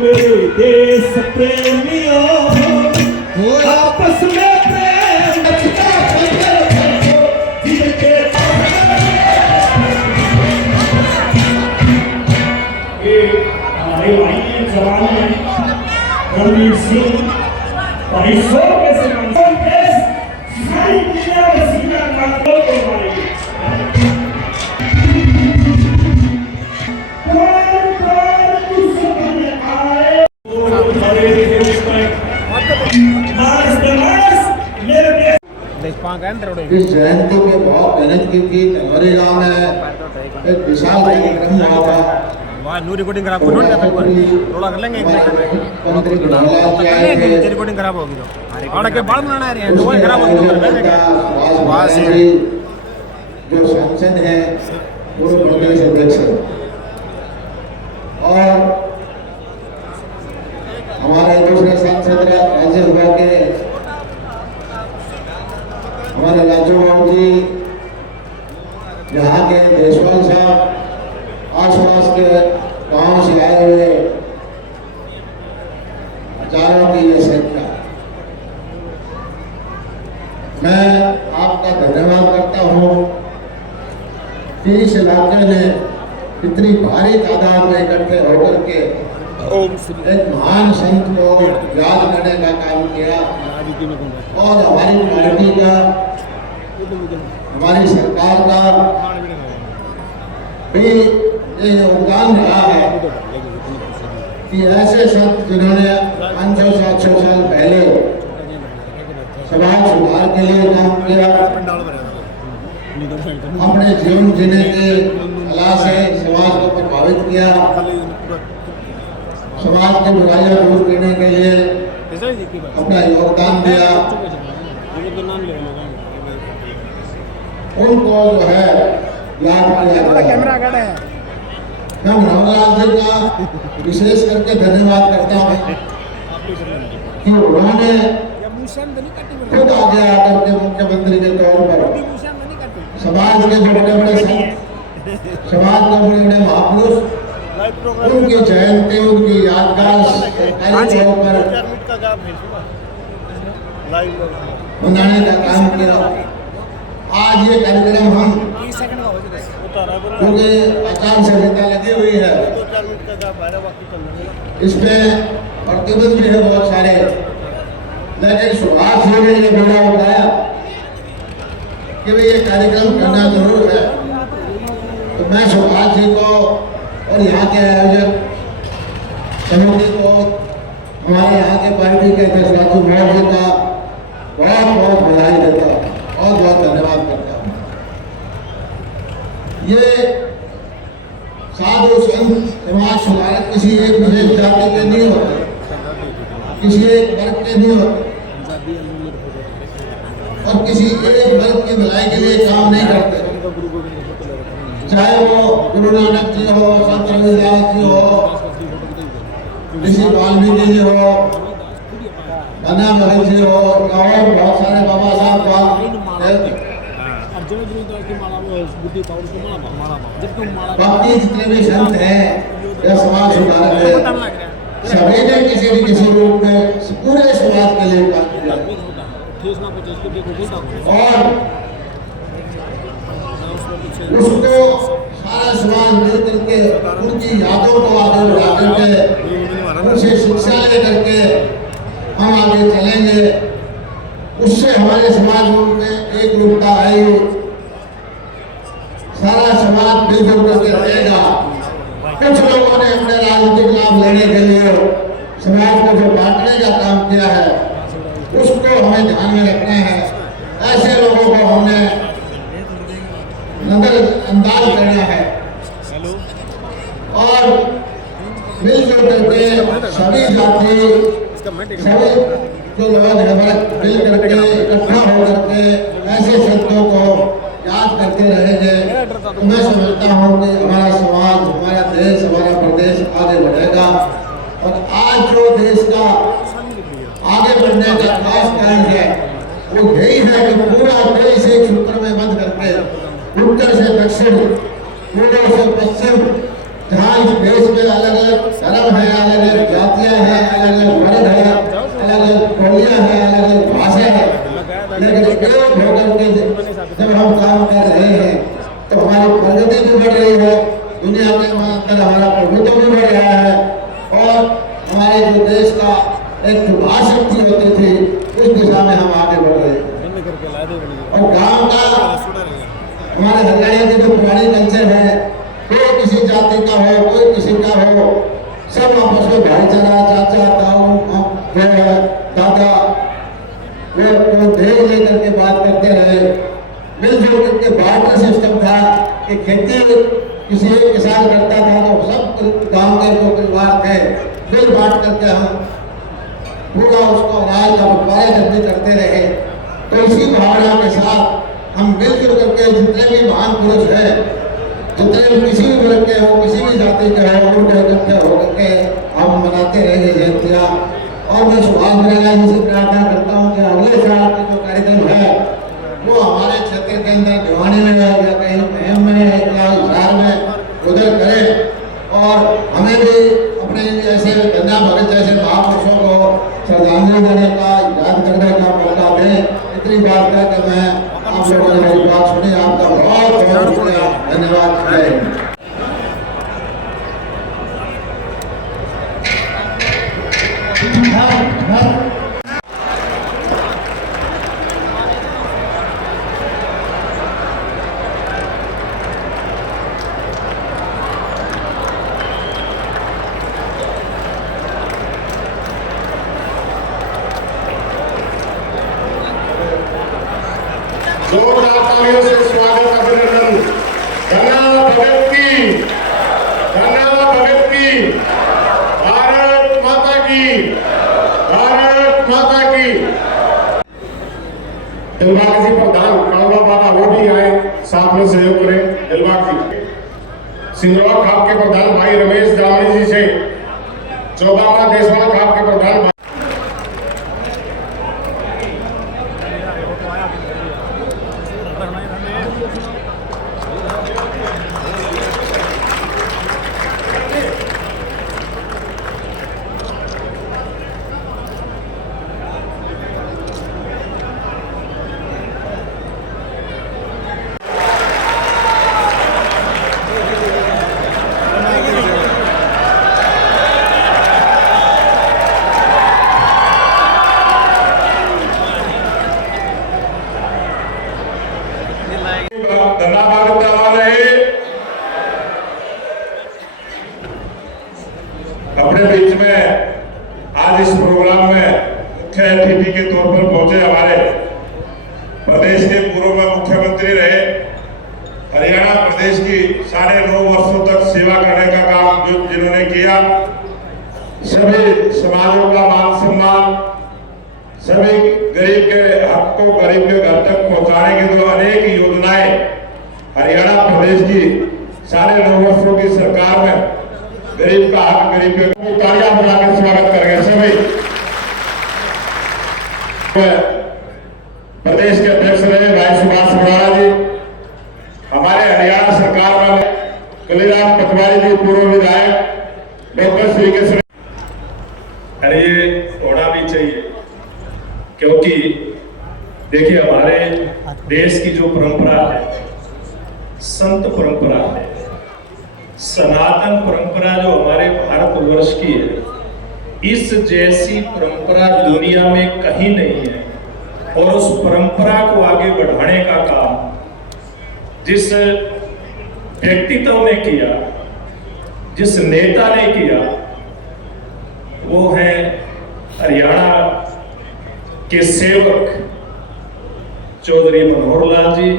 मेरे देश प्रेमियों आपस में प्रेम हमारे भाई जवान रणवीर सिंह बड़ी शोर के सारी दुनिया में सीना काटो तो मारेंगे इस जयंती में बहुत मेहनत की थी। नरवरी गांव में एक विशाल कार्यक्रम हुआ था। वहाँ न्यू रिकॉर्डिंग खराब हो रोड़ा कर लेंगे एक मंत्री रिकॉर्डिंग खराब होगी तो और के बाल बनाना है तो वही खराब होगी तो वहाँ से जो सांसद है पूर्व प्रदेश अध्यक्ष और हमारे दूसरे सांसद राज्यसभा के हमारे लाजवाब जी, यहाँ के देशपाल साहब, आसपास के गांव से आए हुए हजारों की ये संख्या, मैं आपका धन्यवाद करता हूँ कि इस इलाके ने इतनी भारी तादाद में इकट्ठे होकर के एक महान संत को याद करने का काम किया और हमारी पार्टी का, हमारी सरकार का भी ये योगदान रहा है कि ऐसे संत जिन्होंने 500-700 साल पहले समाज सुधार के लिए काम किया, अपने जीवन जीने के कला से समाज को प्रभावित किया, समाज की बुराइयां दूर करने के लिए अपना योगदान दिया, उनको जो है याद किया। मैं मनोहरलाल जी का विशेष करके धन्यवाद करता हूँ कि उन्होंने खुद आगे आकर के मुख्यमंत्री के तौर पर समाज के जो बड़े बड़े समाज के बड़े बड़े महापुरुष उनकी जयंती, उनकी यादगार तौर पर मनाने का काम किया। आज ये कार्यक्रम हम क्योंकि आचार संहिता लगी हुई है, इसमें प्रतिबंध भी है बहुत सारे, लेकिन सुभाष जी ने ये बड़ा बताया कि भाई ये कार्यक्रम करना जरूर है। तो मैं सुभाष जी को और यहाँ के आयोजक समिति को, हमारे यहाँ के पार्टी के अध्यक्ष राजू मौर्य जी का बहुत बहुत बधाई देता हूँ और बहुत धन्यवाद करता हूँ। ये साधु संत समाज सुधारक किसी एक विशेष जाति के नहीं होते, किसी एक वर्ग के नहीं होते और किसी एक वर्ग की भलाई के लिए काम नहीं करते, चाहे वो गुरु नानक जी हो, संत रविदास जी हो, ऋषि वाल्मीकि जी हो, बन्ना भगत जी हो, और बहुत सारे बाबा साहब बाकी जितने भी संत हैं या समाज सुधारक हैं, सभी ने किसी रूप में पूरे समाज के लिए काम किया और उसको सारा समाज मिल करके उनकी यादों को आगे बढ़ा करके उनसे शिक्षा लेकर के हम आगे चलेंगे। उससे हमारे समाज में एक रूपता आएगी, सारा समाज मिलजुल करके रहेगा। कुछ लोगों ने अपने राजनीतिक लाभ लेने के लिए समाज को जो बांटने का काम किया है उसको हमें ध्यान में रखना है। ऐसे लोगों को हमने नजरअंदाज करना है और मिलजुल करके सभी जाति, सभी जो लोग मिल करके इकट्ठा होकर के ऐसे संतों को याद करते रहेंगे तो मैं समझता हूँ कि हमारा समाज, हमारा देश, हमारा प्रदेश आगे बढ़ेगा और आज जो देश का आगे बढ़ने का खास कारण है वो यही है कि पूरा देश एक सूत्र में बंद करके उत्तर से दक्षिण, पूर्व से पश्चिम, जहाँ इस देश में अलग अलग धर्म है, अलग अलग जातियाँ हैं, अलग अलग वर्ग है, अलग अलग बोलियाँ हैं, अलग अलग भाषा है, लेकिन एक होकर के जब हम काम कर रहे हैं तो हमारी प्रगति भी बढ़ रही है, दुनिया के अंदर हमारा प्रभुत्व भी बढ़ रहा है और हमारे जो देश का एक युवा शक्ति होती थी उस दिशा में हम आगे बढ़ रहे हैं। और गांव का हमारे हरियाणा की जो पुरानी कल्चर है, कोई किसी जाति का हो, कोई किसी का हो, सब आपस में भाईचारा, चाचा ताऊ दादा वो देख लेकर के बात करते रहे, मिलजुल करके बार्टर सिस्टम था कि खेती किसी एक किसान करता था तो सब गांव के जो परिवार थे मिल बांट करके हम पूरा उसको अनाज का बंटवारा जब भी करते रहे। तो इसी भावना के साथ हम मिलजुल करके जितने भी महान पुरुष हैं, जितने भी किसी भी वर्ग के हो, किसी भी जाति के हो, उनके इकट्ठे होकर के हम मनाते रहेंगे जयंतियाँ। और मैं सुभाष बराला जी से प्रार्थना करता हूँ कि अगले साल के जो कार्यक्रम है वो हमारे क्षेत्र के अंदर भिवानी में या कहीं महम में या हिसार में उधर करें और हमें भी अपने ऐसे गंगा भगत जैसे महापुरुषों को श्रद्धांजलि देने का, याद करने का मौका दें। इतनी बात करके मैं आप लोगों ने मेरी बात सुनी, आपका बहुत बहुत शुक्रिया, धन्यवाद। जोरदार तालियों से स्वागत, अभिनंदन। धन्ना भगत की, धन्ना भगत की, भारत माता की, भारत माता की। दिलबाग जी प्रधान कांगड़ा बाबा वो भी आए, साथ में सहयोग करें। दिलबाग जी, सिंगरौली खाप के प्रधान भाई रमेश जामनी जी से, चौबामा देशवाल खाप के प्रधान अपने बीच में आज इस प्रोग्राम में मुख्य अतिथि के तौर पर पहुंचे हमारे प्रदेश के पूर्व में मुख्यमंत्री रहे, हरियाणा प्रदेश की 9.5 वर्षों तक सेवा करने का काम जिन्होंने किया, सभी समाजों का मान सम्मान, सभी गरीब के हक को गरीब के घर तक पहुंचाने की जो अनेक योजनाएं हरियाणा प्रदेश की 9.5 वर्षों की सरकार में गरीब का हक, गरीब के तालियां बजा के स्वागत करेंगे सभी। प्रदेश के अध्यक्ष रहे भाई सुभाष बराला जी, हमारे हरियाणा सरकार में कलीराम पटवारी जी पूर्व विधायक, डॉक्टर श्री कृष्ण। अरे ये होना भी चाहिए, क्योंकि देखिए हमारे देश की जो परंपरा है, संत परंपरा है, सनातन परंपरा जो हमारे भारतवर्ष की है, इस जैसी परंपरा दुनिया में कहीं नहीं है। और उस परंपरा को आगे बढ़ाने का काम जिस व्यक्तित्व ने किया, जिस नेता ने किया, वो है हरियाणा के सेवक चौधरी मनोहर लाल जी,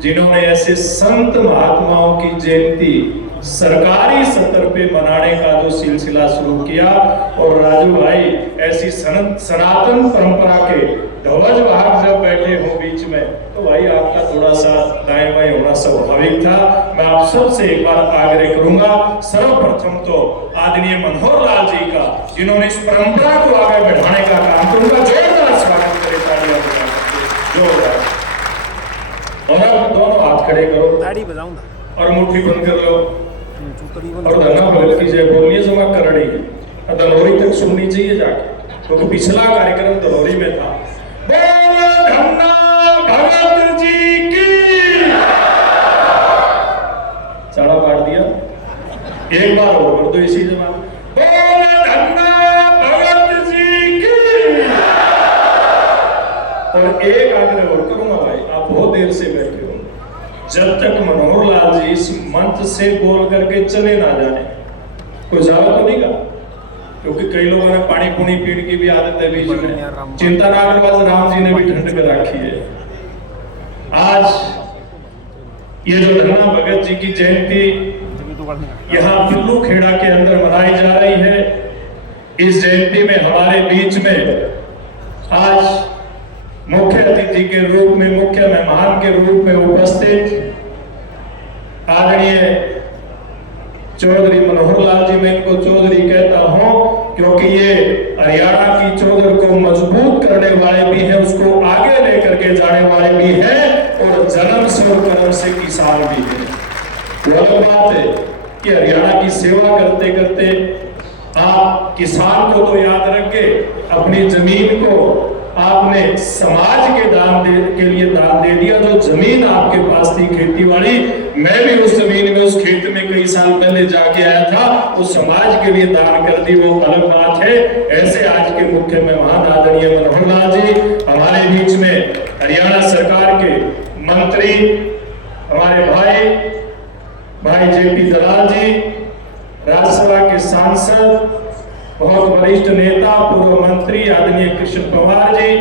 जिन्होंने ऐसे संत महात्माओं की जयंती सरकारी स्तर पे मनाने का जो सिलसिला शुरू किया। और राजू भाई, ऐसी सनातन परंपरा के ध्वज वाहक जब बैठे हो बीच में, तो भाई आपका थोड़ा सा दाएं बाएं होना स्वाभाविक था। मैं आप सबसे एक बार आग्रह करूंगा, सर्वप्रथम तो आदरणीय मनोहर लाल जी का जिन्होंने इस परंपरा को आगे बढ़ाने का काम किया, उनका जोरदार स्वागत करें तालियां बजाकर जोरदार। और अब दोनों हाथ खड़े करो ताड़ी बजाऊंगा और मुट्ठी बंद कर लो और धन्ना भगत की जय बोलिए। जमा करनी है दलोरी तक सुननी चाहिए जाके, क्योंकि पिछला कार्यक्रम दलोरी में था। बोलो धन्ना भगत जी की। साड़ा पाट दिया, एक बार और कर दो इसी जबान। बोलो धन्ना भगत जी की। और एक आग्रह और करूंगा भाई, आप बहुत देर से बैठे हो, जब तक मनोहर लाल जी इस मंच से बोल करके चले ना जाए, कोई ज्यादा तो नहीं कहा, क्योंकि कई लोगों ने पानी पुनी पीने की भी आदत है बीच में। चिंता ना करो, राम जी ने भी ठंड कर रखी है। आज ये जो धन्ना भगत जी की जयंती यहाँ पिल्लू खेड़ा के अंदर मनाई जा रही है, इस जयंती में हमारे बीच में आज मुख्य अतिथि के रूप में, मुख्य मेहमान के रूप में उपस्थित आदरणीय चौधरी मनोहर लाल जी, मैं इनको चौधरी कहता हूं क्योंकि ये हरियाणा की चौधर को मजबूत करने वाले भी हैं, उसको आगे लेकर के जाने वाले भी हैं और जन्म से और कर्म से किसान भी है। वो अलग बात है कि हरियाणा की सेवा करते करते आप किसान को तो याद रखे, अपनी जमीन को आपने समाज के के लिए दान दे दिया। जो जमीन आपके पास थी खेती वाली, मैं भी उस जमीन में, उस खेत में कई साल पहले जाके आया था, उस समाज के लिए दान कर दी, वो अलग बात है। ऐसे आज के मुख्य मेहमान आदरणीय मनोहर लाल जी हमारे बीच में, हरियाणा सरकार के मंत्री हमारे भाई जेपी दलाल जी, राज्यसभा के सांसद, बहुत वरिष्ठ नेता, पूर्व मंत्री आदरणीय कृष्ण पवार जी,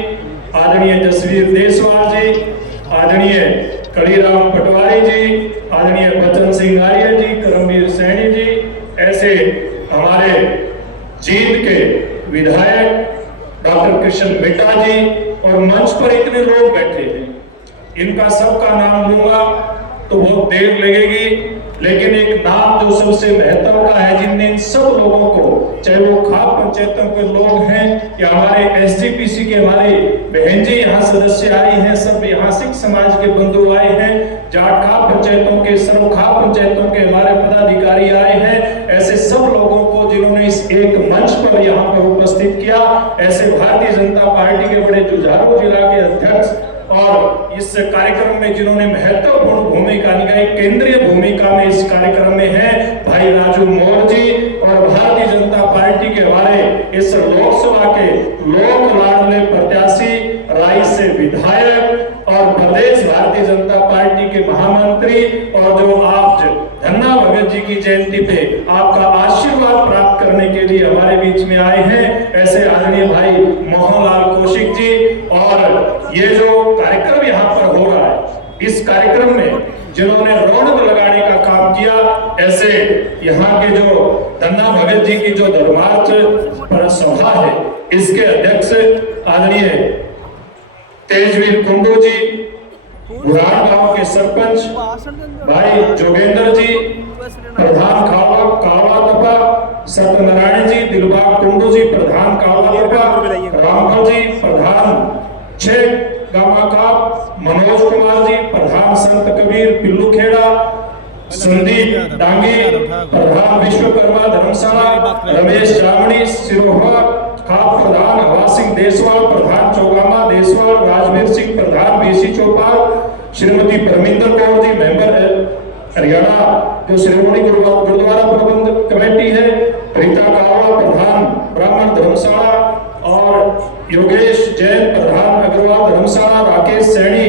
आदरणीय जसवीर देसवाल जी, आदरणीय कलीराम पटवारी जी, आदरणीय बच्चन सिंह आर्य जी, करमवीर सैनी जी, ऐसे हमारे जींद के विधायक डॉक्टर कृष्ण मेटा जी, और मंच पर इतने लोग बैठे हैं, इनका सबका नाम लूंगा तो बहुत देर लगेगी, लेकिन एक नाम जो सबसे महत्व का है, जिनने इन सब लोगों को, चाहे वो खाप पंचायतों के लोग हैं या हमारे एसजीपीसी के हमारे बहन जी यहाँ सदस्य आए हैं, सब यहाँ सिख समाज के बंधु आए हैं, जाट खाप पंचायतों के, सर्व खाप पंचायतों के हमारे पदाधिकारी आए हैं, ऐसे सब लोगों को जिन्होंने इस एक मंच पर यहाँ पर उपस्थित किया, ऐसे भारतीय जनता पार्टी के बड़े जुझारू जिला के अध्यक्ष और इस कार्यक्रम में जिन्होंने महत्वपूर्ण भूमिका निभाई, केंद्रीय भूमिका में इस कार्यक्रम में है भाई राजू मोर जी, और भारतीय जनता पार्टी के हमारे इस लोकसभा के लोक लाडले प्रत्याशी, राय से विधायक और प्रदेश भारतीय जनता पार्टी के महामंत्री, और जो आज धन्ना भगत जी की जयंती पे आपका आशीर्वाद प्राप्त करने के लिए हमारे बीच में आए हैं, ऐसे आदरणीय भाई मोहनलाल कौशिक जी। और ये जो कार्यक्रम यहाँ पर हो रहा है, इस कार्यक्रम में जिन्होंने रौनक लगाने का काम किया, ऐसे यहाँ के जो धन्ना भगत जी की जो धर्मार्थ पर सभा है, इसके अध्यक्ष आदरणीय तेजवीर कुंडू जी, बुराड़ गांव के सरपंच भाई जोगेंद्र जी, प्रधान कावा तपा सत्यनारायण जी, दिलबाग कुंडू जी प्रधान कावा तपा, रामफल जी प्रधान छेक गामा, मनोज कुमार जी प्रधान संत कबीर पिल्लू खेड़ा, संदीप डांगी प्रधान विश्वकर्मा धर्मशाला, रमेश जामणी सिरोहा खाप प्रधान, हवा सिंह देसवाल प्रधान चौगामा देसवाल, राजवीर सिंह प्रधान बीसी चौपाल, श्रीमती परमिंदर कौर जी मेंबर हरियाणा जो श्रोमणी गुरुद्वारा प्रबंधक कमेटी है, रीता कावड़ा प्रधान ब्राह्मण धर्मशाला, और योगेश जैन प्रधान अग्रवाल धर्मशाला, राकेश सैनी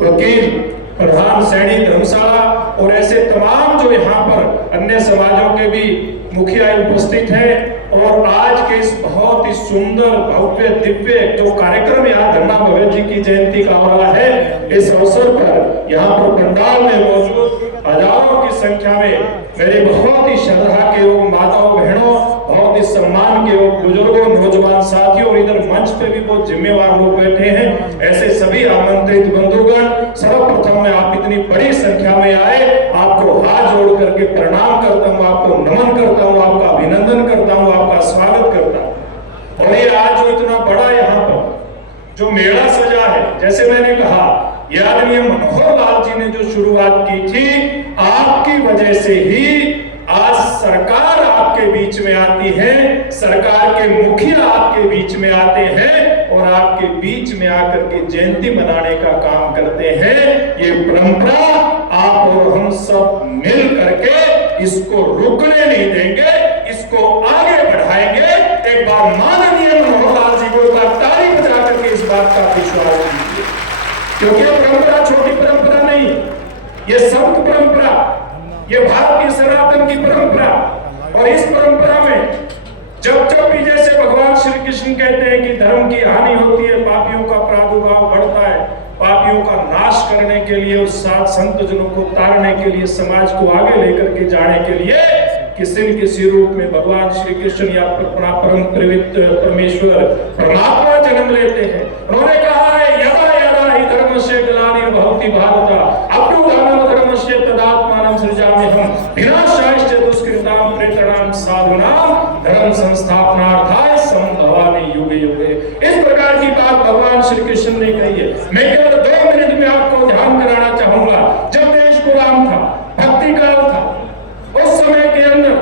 वकील प्रधान सैनी धर्मशाला, और ऐसे तमाम जो यहाँ पर अन्य समाजों के भी मुखिया उपस्थित हैं। और आज के इस बहुत ही सुंदर भव्य दिव्य जो कार्यक्रम यहाँ धन्ना भगत जी की जयंती का हो रहा है, इस अवसर पर यहाँ पर पंडाल में मौजूद हजारों की संख्या में मेरे बहुत ही श्रद्धा के लोग, माताओं बहनों, बहुत ही सम्मान के लोग, बुजुर्गों, नौजवान साथियों, और इधर मंच पे भी बहुत जिम्मेवार लोग बैठे हैं, ऐसे सभी आमंत्रित बंधुगण, सर्वप्रथम में आप इतनी बड़ी संख्या में आए, आपको हाथ जोड़ करके प्रणाम करता हूँ, आपको नमन करता हूँ, आपका अभिनंदन करता हूँ, आपका स्वागत करता हूँ। जैसे मैंने कहा, ये आदरणीय मनोहर लाल जी ने जो शुरुआत की थी, आपकी वजह से ही आज सरकार आपके बीच में आती है, सरकार के मुखिया आपके बीच में आते हैं और आपके बीच में आकर के जयंती मनाने का काम करते हैं। ये परंपरा आप और हम सब मिल करके इसको रुकने नहीं देंगे, इसको आगे बढ़ाएंगे। एक बार माननीय मनोहर लाल जी को एक बार ताली बजा करके इस बात का विश्वास कीजिए, क्योंकि ये परंपरा छोटी परंपरा नहीं, ये संत परंपरा, ये भारतीय सनातन की परंपरा। और इस परंपरा में जब जब भी जैसे भगवान श्री कृष्ण कहते हैं कि धर्म की हानि होती है, पापियों का प्रादुर्भाव बढ़ता है, पापियों का नाश करने के लिए, उस साथ संत जनों को तारने के लिए, समाज को आगे लेकर के जाने के लिए किसी न किसी रूप में भगवान श्री कृष्ण या परम पवित्र परमेश्वर परमात्मा जन्म लेते हैं। उन्होंने कहा है, यदा यदा हि धर्मस्य ग्लानिर्भवति भारत अभ्युत्थानं धर्मस्य तदात्मानं सृजाम्यहम् विनाशाय च दुष्कृतां प्रेरणां साधूनां धर्म संस्थापनार्थाय संभवामि युगे युगे। इस प्रकार की बात भगवान श्री कृष्ण ने कही है। मैं केवल 2 मिनट में आपको ध्यान कराना चाहूंगा। जब देश गुलाम था, भक्ति काल था, उस समय के अंदर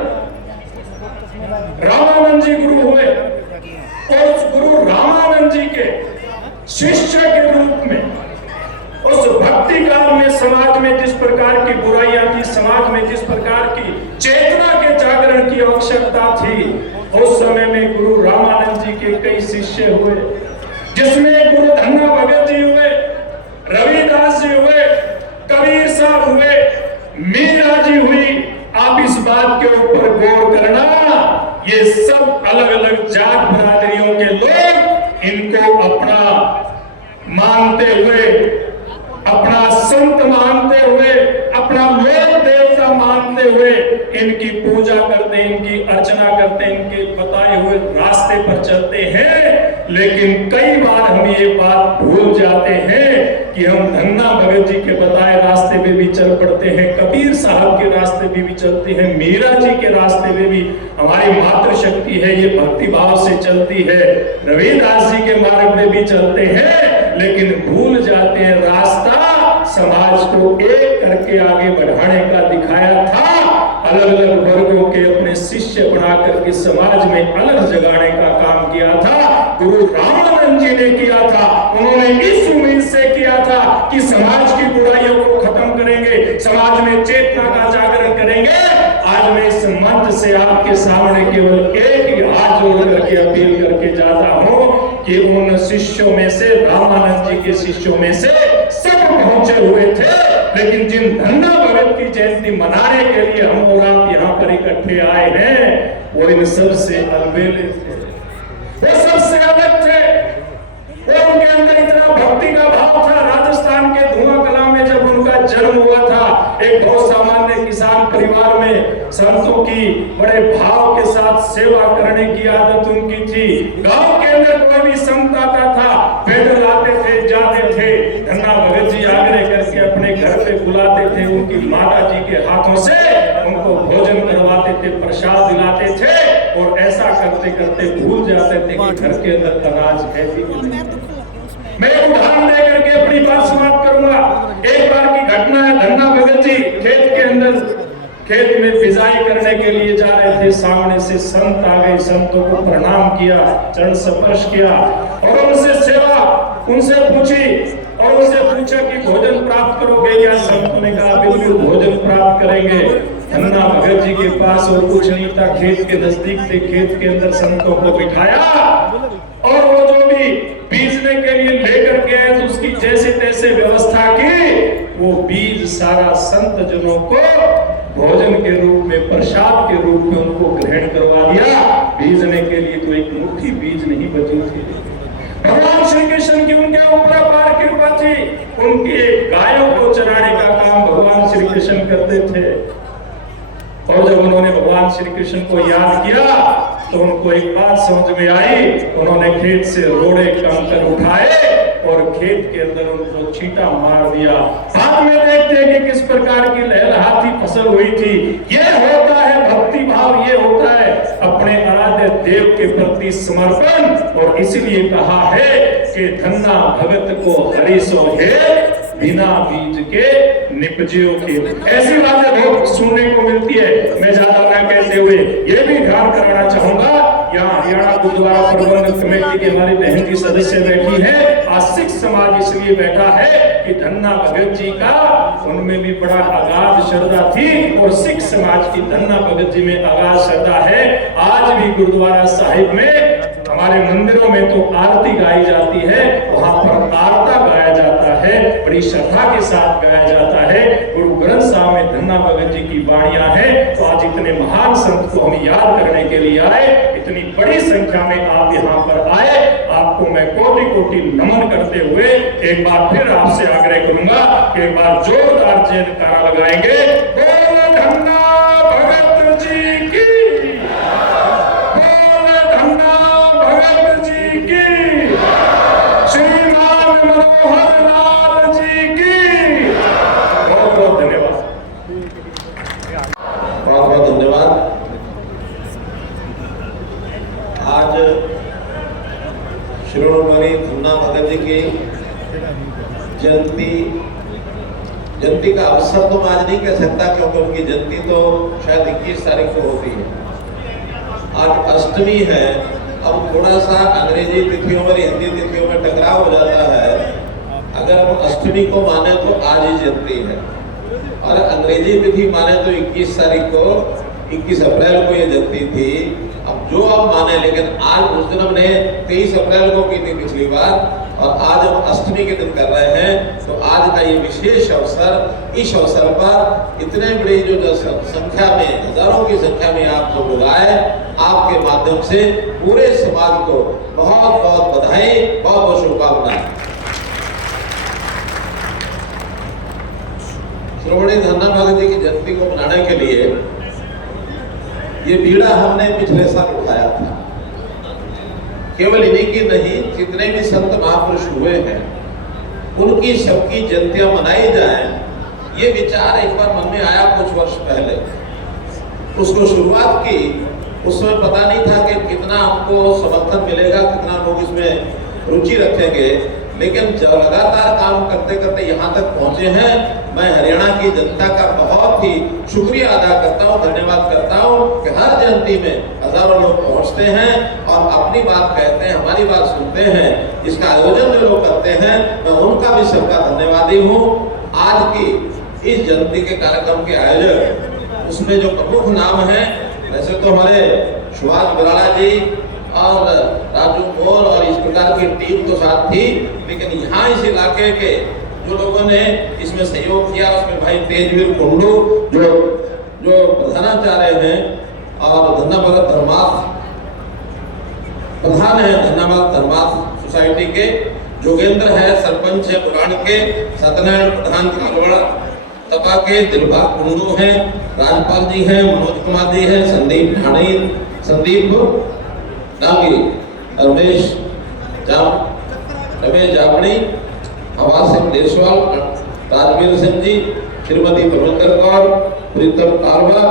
रामानंद जी गुरु हुए और उस गुरु रामानंद जी के शिष्य के रूप में उस भक्ति काल में समाज में जिस प्रकार की बुराइयां थी, समाज में जिस प्रकार की चेतना के जागरण की आवश्यकता थी, उस समय में गुरु रामानंद जी के कई शिष्य हुए, जिसमें गुरु धन्ना भगत जी हुए, रविदास जी हुए, कबीर साहब हुए, मीरा जी हुई। आप इस बात के ऊपर गौर करना, ये सब अलग अलग जात बिरादरियों के लोग इनको अपना मानते हुए, अपना संत मानते हुए, अपना लोक देवता मानते हुए इनकी पूजा करते, इनकी अर्चना करते, इनके बताए हुए रास्ते पर चलते हैं। लेकिन कई बार हम ये बात भूल जाते हैं कि हम धन्ना भगत जी के बताए रास्ते पे भी चल पड़ते हैं, कबीर साहब के रास्ते पे भी चलते हैं, मीरा जी के रास्ते पे भी हमारी मातृशक्ति है, ये भक्ति भाव से चलती है, रविदास जी के मार्ग में भी चलते हैं, लेकिन भूल जाते हैं रास्ता समाज को एक करके आगे बढ़ाने का दिखाया था। अलग अलग वर्गों के अपने शिष्य बना करके समाज में अलग जगाने का काम किया था, गुरु रामानंद जी ने किया था। उन्होंने इस उम्मीद से किया था कि समाज की बुराइयों को खत्म करेंगे, समाज में चेतना का जागरण करेंगे। आज मैं इस मंच से आपके सामने केवल एक ही हाथ जोड़ करके अपील करके जाता हूं कि उन शिष्यों में से, रामानंद जी के शिष्यों में से सब पहुंचे हुए थे, लेकिन जिन धन्ना भगत की जयंती मनाने के लिए हम और आप यहाँ पर इकट्ठे आए हैं, वो इन सबसे अलबेले थे, वो सबसे अलग थे। वो उनके अंदर इतना भक्ति का भाव था। राजस्थान के धुआं कला में जब उनका जन्म हुआ था, एक बहुत सामान्य किसान परिवार में संतों की बड़े भाव के साथ सेवा करने की आदत उनकी थी। गांव के अंदर कोई भी संत आता था, पैदल आते थे, जाते थे, धन्ना भगत जी आग्रह करके अपने घर पे बुलाते थे, उनकी माता जी के हाथों से उनको भोजन करवाते थे, प्रसाद दिलाते थे, और ऐसा करते करते भूल जाते थे कि घर के अंदर अनाज है भी नहीं। मैं उदाहरण देकर के अपनी बात समाप्त करूंगा। एक बार की घटना है, धन्ना भगत जी खेत के अंदर, खेत में बिजाई करने के लिए जा रहे थे, सामने से संत आ गए, संतों को प्रणाम किया, चरण स्पर्श किया और उनसे सेवा उनसे पूछी और उनसे पूछा कि भोजन प्राप्त करोगे क्या? संतों ने कहा बिल्कुल भोजन प्राप्त करेंगे। धन्ना भगत जी के पास और कुछ नहीं था, खेत के नजदीक थे, खेत के अंदर संतों को बिठाया और वो जो भी बीजने के लिए लेकर गए तो उसकी जैसे तैसे व्यवस्था की, वो बीज सारा संत जनों को भोजन के रूप में, प्रसाद के रूप में उनको ग्रहण करवा दिया। बीजने के लिए तो एक मुट्ठी बीज नहीं बची थी। भगवान श्री कृष्ण की उनके ऊपर अपार कृपा थी, उनके गायों को चराने का काम भगवान श्री कृष्ण करते थे। और जब उन्होंने भगवान श्री कृष्ण को याद किया तो उनको एक बात समझ में आई। उन्होंने खेत से रोड़े कंकर उठाए और खेत के अंदर उनको छींटा मार दिया। बाद में देखते हैं कि किस प्रकार की लहलहाती फसल हुई थी। ये होता है भक्ति भाव, ये होता है अपना अपने आराध्य देव के प्रति समर्पण, और इसलिए कहा है कि धन्ना भगत को हरि सो है, बिना बीज के निपजियो खेल। ऐसी बातें बहुत सुनने को मिलती है। मैं ज्यादा न कहते हुए ये भी ध्यान कराना चाहूंगा, यहाँ हरियाणा गुरुद्वारा प्रबंधक कमेटी की हमारी बहन की सदस्य बैठी है। आज सिख समाज इसलिए बैठा है कि धन्ना भगत जी का उनमें भी बड़ा अगाध श्रद्धा थी, और सिख समाज की धन्ना भगत जी में अगाध श्रद्धा है। आज भी गुरुद्वारा साहिब में हमारे मंदिरों में तो आरती गाई जाती है, वहां पर आरता गाया जाता है, बड़ी श्रद्धा के साथ गाया जाता है। गुरु ग्रंथ साहब में धन्ना भगत जी की वाणियां हैं। तो आज इतने महान संत को हम याद करने के लिए आए, इतनी बड़ी संख्या में आप यहाँ पर आए, आपको मैं कोटि कोटि नमन करते हुए एक बार फिर आपसे आग्रह करूंगा कि एक बार जोरदार जयकारा लगाएंगे। बोल धन्ना भगत जी की, बोल धन्ना भगत जी की, श्रीमान मनोहर लाल जी की। बहुत बहुत धन्यवाद। बहुत बहुत धन्यवाद। आज शिरोमणि धन्ना भगत जी की जयंती का अवसर तो मैं आज नहीं कह सकता, क्योंकि उनकी जयंती तो शायद 21 तारीख को होती है। आज अष्टमी है। अब थोड़ा सा अंग्रेजी तिथियों में हिंदी तिथियों में टकराव हो जाता है। अगर हम अष्टमी को माने तो आज ही जयंती है, और अंग्रेजी तिथि माने तो 21 तारीख को, 21 अप्रैल को ये जयंती थी। अब जो आप माने, लेकिन आज उस दिन हमने 23 अप्रैल को की थी पिछली बार, और आज हम अष्टमी के दिन कर रहे हैं। तो आज का ये विशेष अवसर, इस अवसर पर इतने बड़ी जो संख्या में, हजारों की संख्या में आप जो लोग आए, आपके माध्यम से पूरे समाज को बहुत बहुत बधाई, बहुत बहुत शुभकामनाएं। शिरोमणि धन्ना भगत जी की जयंती को मनाने के लिए ये बीड़ा हमने पिछले साल उठाया था। केवल इन्हीं की नहीं, जितने भी संत महापुरुष हुए हैं उनकी सबकी जयंतियां मनाई जाएं, ये विचार एक बार मन में आया कुछ वर्ष पहले। उसको शुरुआत की, उसमें पता नहीं था कि कितना हमको समर्थन मिलेगा, कितना लोग इसमें रुचि रखेंगे, लेकिन जब लगातार काम करते करते यहाँ तक पहुँचे हैं, मैं हरियाणा की जनता का बहुत ही शुक्रिया अदा करता हूँ, धन्यवाद करता हूँ कि हर जयंती में हजारों लोग पहुँचते हैं और अपनी बात कहते हैं, हमारी बात सुनते हैं। इसका आयोजन जो लोग करते हैं, मैं उनका भी सबका धन्यवादी हूँ। आज की इस जयंती के कार्यक्रम के आयोजक, उसमें जो प्रमुख नाम है, वैसे तो हमारे सुभाष बराड़ा जी और राजू मोर और इस प्रकार की टीम तो साथ थी, लेकिन यहाँ इस इलाके के जो लोगों ने इसमें सहयोग किया, उसमें भाई तेजवीर कुंडू जो प्रधानाचार्य हैं, और धन्ना भगत धर्मार्थ प्रधान है, धन्ना भगत धर्मार्थ सोसाइटी के जोगेंद्र है, सरपंच है पुराण के, सत्यनारायण प्रधान कालवाड़ा तपा के, दिलबाग कुंडू हैं, राजपाल जी हैं, मनोज कुमार जी हैं, संदीप डांगी, रमेश जाबड़ी, आवास सिंह देशवाल, राजवीर सिंह जी, श्रीमती प्रभंकर कौर, प्रीतम कारवा,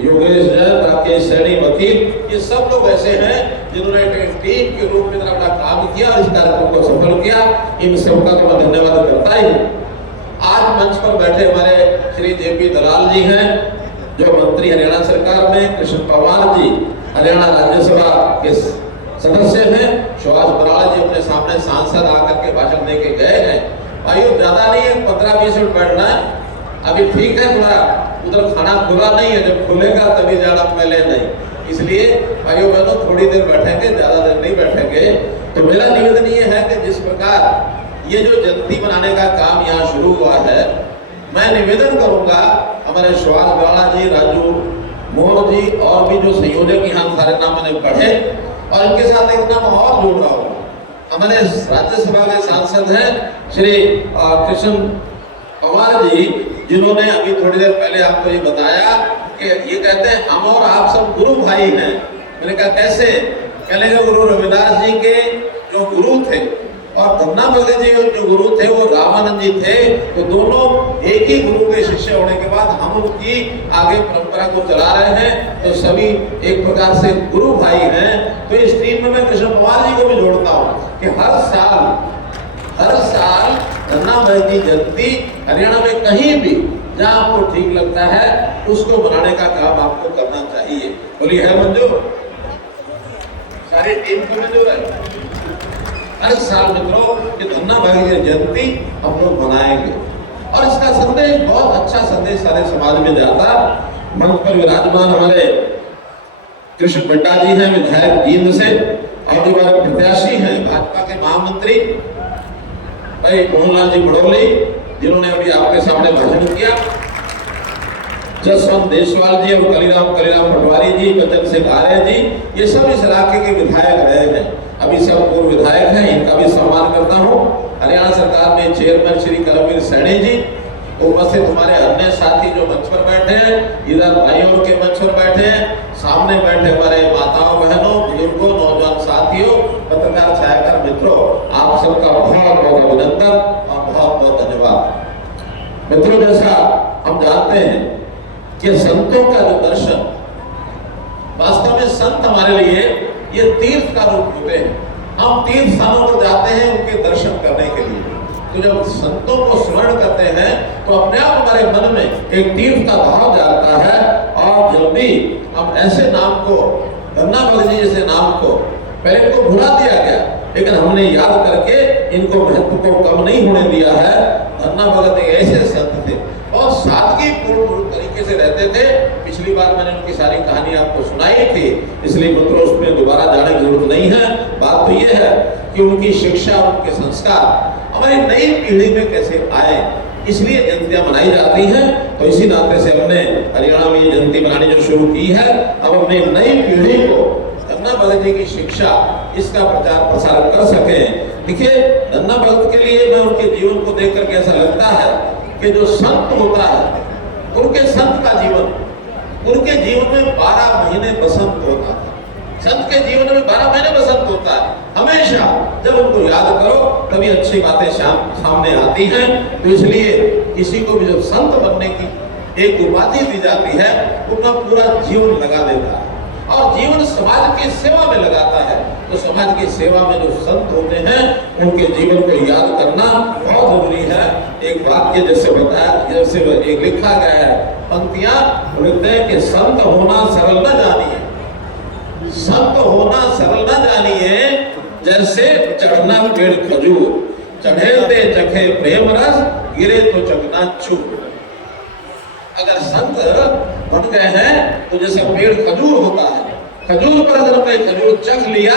योगेश जैन, राकेश सैनी वकील, ये सब लोग ऐसे हैं जिन्होंने एक टीम के रूप में अपना काम किया और इस कार्यक्रम को सफल किया। इन सबका तो मैं धन्यवाद करता ही हूँ। आज मंच पर बैठे हमारे श्री जेपी दलाल जी हैं, जो मंत्री हरियाणा सरकार में, कृष्ण पवार जी हरियाणा राज्यसभा के सदस्य हैं, सुभाष बराड़ा जी अपने सामने सांसद आकर के भाषण दे के गए हैं। भाइयों ज्यादा नहीं है, 15-20 मिनट बैठना है, अभी ठीक है, थोड़ा उधर खाना खुला नहीं है, जब खुलेगा तभी जाना, पहले नहीं। इसलिए भाइयों बहनों थोड़ी देर बैठेंगे, ज्यादा देर नहीं बैठेंगे। तो मेरा निवेदन ये है कि जिस प्रकार ये जो जयंती मनाने का काम यहाँ शुरू हुआ है, मैं निवेदन करूंगा हमारे सुभाष बराड़ा जी, राजू मोहन जी और भी जो संयोजक यहाँ सारे नाम मैंने पढ़े, और इनके साथ एक नाम और जोड़ रहा हूँ। हमारे राज्यसभा के सांसद हैं श्री कृष्ण पवार जी, जिन्होंने अभी थोड़ी देर पहले आपको ये बताया कि ये कहते हैं हम और आप सब गुरु भाई हैं। मैंने कहा कैसे? कहने गुरु रविदास जी के जो गुरु थे और धन्ना भगत जी जो गुरु थे वो रामानंद जी थे। तो दोनों एक ही गुरु के शिष्य होने के बाद हम उनकी आगे परंपरा को चला रहे हैं। तो सभी एक प्रकार से गुरु भाई हैं। तो इस टीम में मैं कृष्ण पवार जी को भी जोड़ता हूँ कि हर साल धन्ना भगत जी जयंती हरियाणा में कहीं भी जहाँ आपको ठीक लगता है उसको बनाने का काम आपको करना चाहिए। बोलिए है मंजूर, सारी टीम को मंजूर है। हर साल मित्रों कि धन्ना भगत जी जयंती हम लोग मनाएंगे और इसका संदेश बहुत अच्छा संदेश सारे समाज में जाता। मंच पर विराजमान हमारे कृष्ण भट्टा जी हैं, विधायक जींद से, और हमारे प्रत्याशी हैं भाजपा के महामंत्री भाई मोहनलाल जी बड़ोली, जिन्होंने अभी आपके सामने भाषण किया, जसवंत देशवाल जी और कलीराम पटवारी जी, बचन सिंह आर्य जी, ये सब इस इलाके के विधायक रहे हैं, अभी सब पूर्व विधायक हैं, इनका भी सम्मान करता हूँ। हरियाणा सरकार में चेयरमैन श्री करमवीर सैनी जी, उपस्थित हमारे अन्य साथी जो मंच पर बैठे हैं, इधर भाइयों के मंच पर बैठे हैं, सामने बैठे हमारे माताओं बहनों बुजुर्गों नौजवान साथियों पत्रकार छायाकार मित्रों, आप सबका बहुत बहुत अभिनंदन और बहुत बहुत धन्यवाद। मित्रों, जैसा हम जानते हैं कि संतों का जो दर्शन, वास्तव में संत हमारे लिए ये तीर्थ का रूप होते हैं। हम तीर्थ स्थानों पर जाते हैं उनके दर्शन करने के लिए। तो जब संतों को स्मरण करते हैं तो अपने आप हमारे मन में एक तीर्थ का भाव जागता है। और जब भी हम ऐसे नाम को, धन्ना भगत जी जैसे नाम को, पहले इनको भुला दिया गया लेकिन हमने याद करके इनको महत्व को कम नहीं होने दिया है। धन्ना भगत एक ऐसे संत थे, बहुत सादगीपूर्ण तरीके से रहते थे। पिछली बार मैंने उनकी सारी कहानी आपको सुनाई थी, इसलिए मित्रों उसमें दोबारा जाने की जरूरत नहीं है। बात तो यह है कि उनकी शिक्षा, उनके संस्कार हमारी नई पीढ़ी में कैसे आए, इसलिए जयंतियां मनाई जाती हैं। तो इसी नाते से हमने हरियाणा में ये जयंती मनानी जो शुरू की है, अब अपनी नई पीढ़ी को धन्ना भगत जी की शिक्षा, इसका प्रचार प्रसार कर सके। देखिए, धन्ना भगत के लिए मैं उनके जीवन को देख करके ऐसा लगता है कि जो संत होता है, उनके संत का जीवन, उनके जीवन में 12 महीने बसंत होता है। संत के जीवन में 12 महीने बसंत होता है। हमेशा जब उनको याद करो तभी अच्छी बातें सामने आती हैं। तो इसलिए किसी को भी जब संत बनने की एक उपाधि दी जाती है, उनका पूरा जीवन लगा देता है और जीवन समाज की सेवा में लगाता है। तो समाज की सेवा में जो संत होते हैं, उनके जीवन को याद करना बहुत जरूरी है। एक वाक्य जैसे बताया, जैसे एक लिखा गया है, पंक्तियां लिखते हैं कि संत होना सरल न जानिए, संत होना सरल न जानिए, जैसे चढ़ना पेड़ खजूर, चढ़े ते चखे प्रेम रस, गिरे तो चकनाचूर। अगर संत बन गए हैं तो जैसे पेड़ खजूर होता है, खजूर पर अगर हमने खजूर चख लिया